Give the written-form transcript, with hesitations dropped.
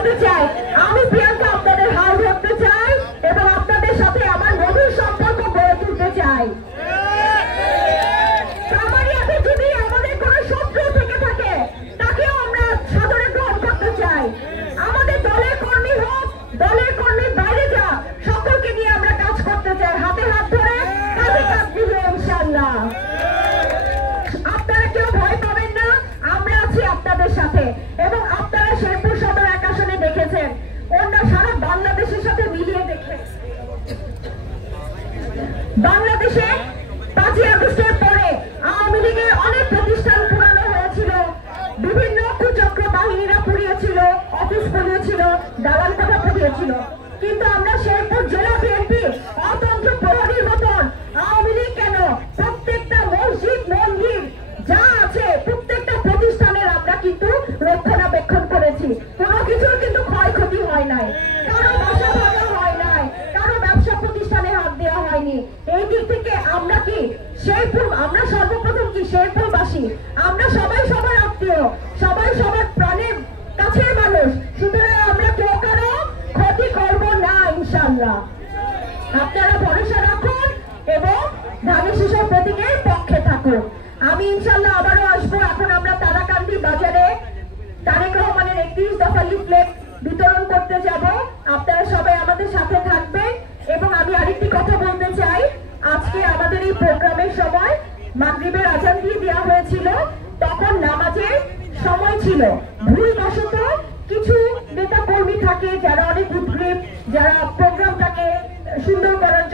বলতে চাই, আমি প্রিয়াঙ্কা আপনাদের হাল ধরতে চাই এবং আপনাদের সাথে আমার মধুর সম্পর্ক গড়ে তুলতে চাই। কামারিয়াতে যদি আমাদের কোনো শত্রু থেকে থাকে তাকেও আমরা সাদরে গ্রহণ করতে চাই। আমাদের দলের কর্মী হোক, দলের কর্মীর বাইরে যা, সকলকে নিয়ে আমরা কাজ করতে চাই, হাতে হাত ধরে কাঁধে কাঁধ মিলে ইনশাআল্লাহ। আপনারা কেউ ভয় পাবেন না, আমরা আছি আপনাদের সাথে। এবং আপনারা শেরপুর সদর এক আসনে দেখেছেন, অন্য সারা বাংলাদেশের সাথে মিলিয়ে দেখে বাংলাদেশে 5ই আগস্টের পরে আওয়ামী লীগের অনেক প্রতিষ্ঠান পুরানো হয়েছিল, বিভিন্ন কুচক্র বাহিনীরা পুড়িয়েছিল, অফিস পুড়িয়েছিল, দালাল কোঠা পুড়িয়েছিল, কিন্তু আমরা শেরপুর জেলা বিএনপি অতন্ত্র প্রহরীর মতন আওয়ামী লীগ কেন প্রত্যেকটা মসজিদ মন্দির যা আছে প্রত্যেকটা প্রতিষ্ঠানের আমরা কিন্তু রক্ষণাবেক্ষণ করেছি। কোনো কিছুর কিন্তু ক্ষয়ক্ষতি হয় নাই, কারো বাসা ভাঙা হয় নাই, কারো ব্যবসা প্রতিষ্ঠানে হাত দেওয়া হয়নি। এই দিক থেকে আমরা কি শেরপুর, আমরা সর্বপ্রথম কি শেরপুরবাসী, আমরা সবাই সবার আত্মীয়, সবাই সবার প্রাণের কাছের মানুষ, সুতরাং আমরা কেউ কারো ক্ষতি করব না ইনশাআল্লাহ। আপনারা ভরসা রাখুন এবং ধানের শীষের প্রতীকের পক্ষে থাকুন। আমি ইনশাআল্লাহ আবারও আসবো। এখন আমরা তারাকান্দি বাজারে তারেক রহমানের 31 দফা লিফলেট বিতরণ করতে যাব, আপনারা সবাই আমাদের সাথে থাকবেন। এবং আমি আরেকটি কথা বলতে চাই, আজকে আমাদের এই প্রোগ্রামের সময় মাগরিবের আজান দিয়ে দেওয়া হয়েছিল, তখন নামাজের সময় ছিল, ভুলবশত কিছু নেতা কর্মী থাকে যারা অনেক উদ্গ্রীব, যারা প্রোগ্রামটাকে সুন্দর করার